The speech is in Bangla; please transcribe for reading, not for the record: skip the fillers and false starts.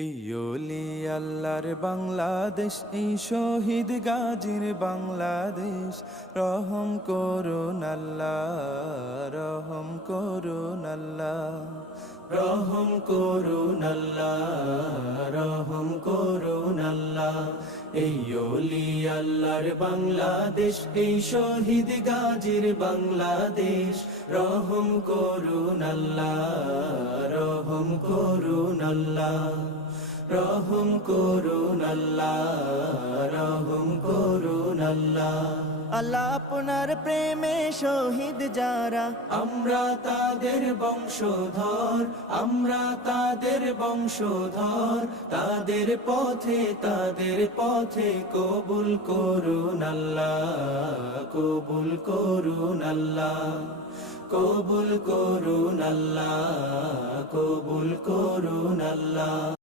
এই ওলি আল্লাহর বাংলাদেশ, এই শহীদ গাজীর বাংলাদেশ। রহম করুন আল্লাহ, রহম করুন আল্লাহ, রহম করুন আল্লাহ, রহম করুন আল্লাহ। এই ওলি আল্লাহর বাংলাদেশ, এই শহীদ গাজীর বাংলাদেশ। রহম করুন আল্লাহ, রহম করুন আল্লাহ, রহম করুন আল্লাহ, রহম করুন আল্লাহ। আল্লাহ আপনার প্রেমে শহীদ যারা, আমরা তাদের বংশধর, আমরা তাদের বংশধর। তাদের পথে কবুল করুন আল্লাহ, কবুল করুন আল্লাহ, কবুল করুন আল্লাহ, কবুল করুন আল্লাহ।